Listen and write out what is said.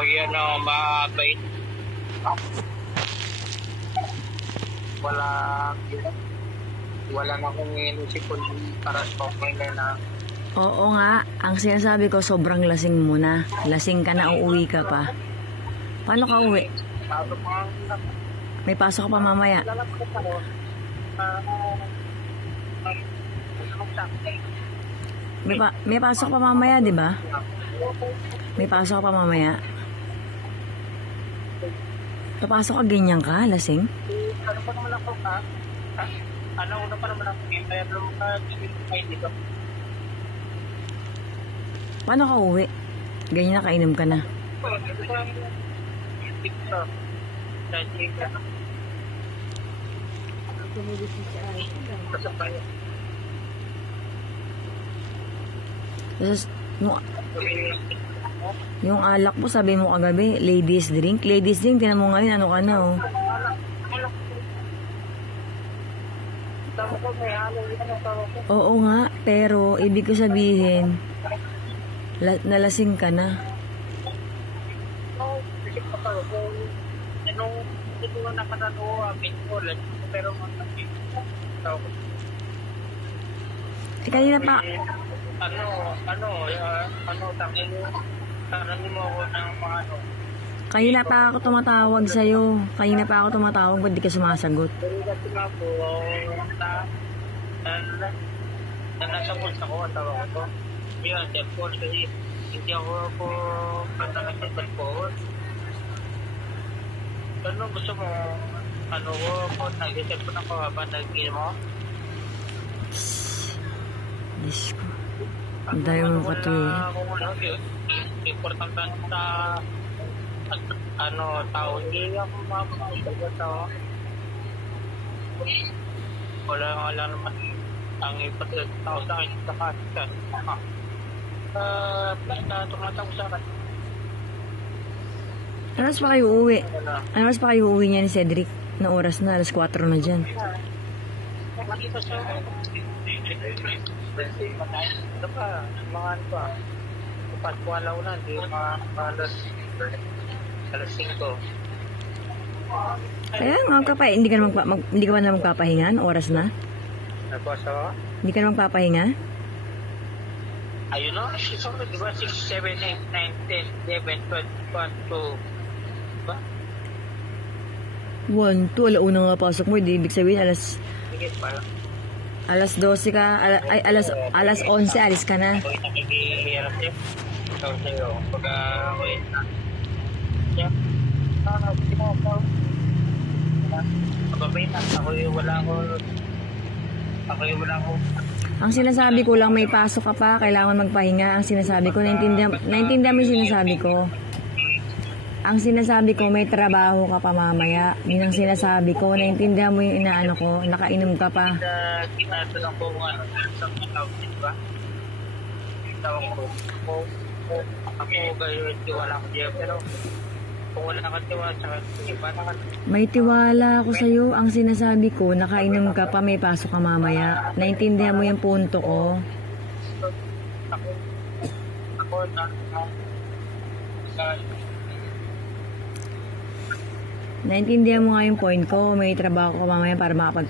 Ako yan mabait. Wala na akong inisip para sa okay na. Oo nga, ang sinasabi ko sobrang lasing mo na. Lasing ka na, uuwi ka pa. Paano ka uwi? May pasok ka pa mamaya. May pasok pa mamaya, di ba? May pasok ka pa mamaya. Papasok ka, ganyan ka, lasing? Ano pa naman ako ka? Ano na pa naman ako kaya naman ka dito. Paano ka uwi? Ganyan na, kainom ka na. Tapos, yung alak mo, sabi mo kagabi, ladies drink. Ladies drink, tinan mo ngayon, ano ka na, oh. Oo nga, pero ibig ko sabihin, nalasing ka na. Kanina pa. Kanina pa ako tumatawag sa'yo. Kanina pa ako tumatawag, ba't di ka sumasagot? Nasa bulsa ko, ang tawag ko. Yun, cellphone kasi hindi ako patalag ng cellphone. Ano gusto mo? Ano ko, nag-cellphone ako habang nag-game mo? Diyos ko. Ang dayo mo ka to eh. Importante sa tao. Hindi ako mapapagod tao. Wala naman ang ipatid tao sa akin sa kasikan. Tumatawag sa akin. Alas pa kayo uuwi? Alas pa kayo uuwi niya ni Cedric? Na oras na, alas 4 na dyan. Makita siya. Ano pa? Mga ano pa? Paskualaw na, hindi alas 5. Kaya nga, hindi ka na magpapahinga? Oras na? Nabasa ko? Hindi ka na magpapahinga? Ayun o, di ba? 6, 7, 8, 9, 10, 11, 12, 1, 2. Diba? 1, 2, alauna nga pasok mo. Hindi ibig sabihin alas 12 ka, alas 11 alis ka na. Ako yung nakikihirap niya. Ikaw sa'yo. Pagka ako yun na. Siya. Mababay na. Ako yung wala ko. Ang sinasabi ko lang, may pasok ka pa, kailangan magpahinga. Ang sinasabi ko, naintindihan mo yung sinasabi ko. Ang sinasabi ko, may trabaho ka pa mamaya. Yun ang sinasabi ko, naintindihan mo yung inaano ko, nakainom ka pa. Tinatanong ko kung ano sa mga tawag, di ba? Tawag ko. Ako kayo, tiwala ko diyan, pero kung wala ka tiwala sa iba na ka. May tiwala ako sa'yo. Ang sinasabi ko, nakainom ka pa, may pasok ka mamaya. Naintindihan mo yung punto ko. Ako Naintindihan mo nga yung point ko. May trabaho ka mamaya para makapag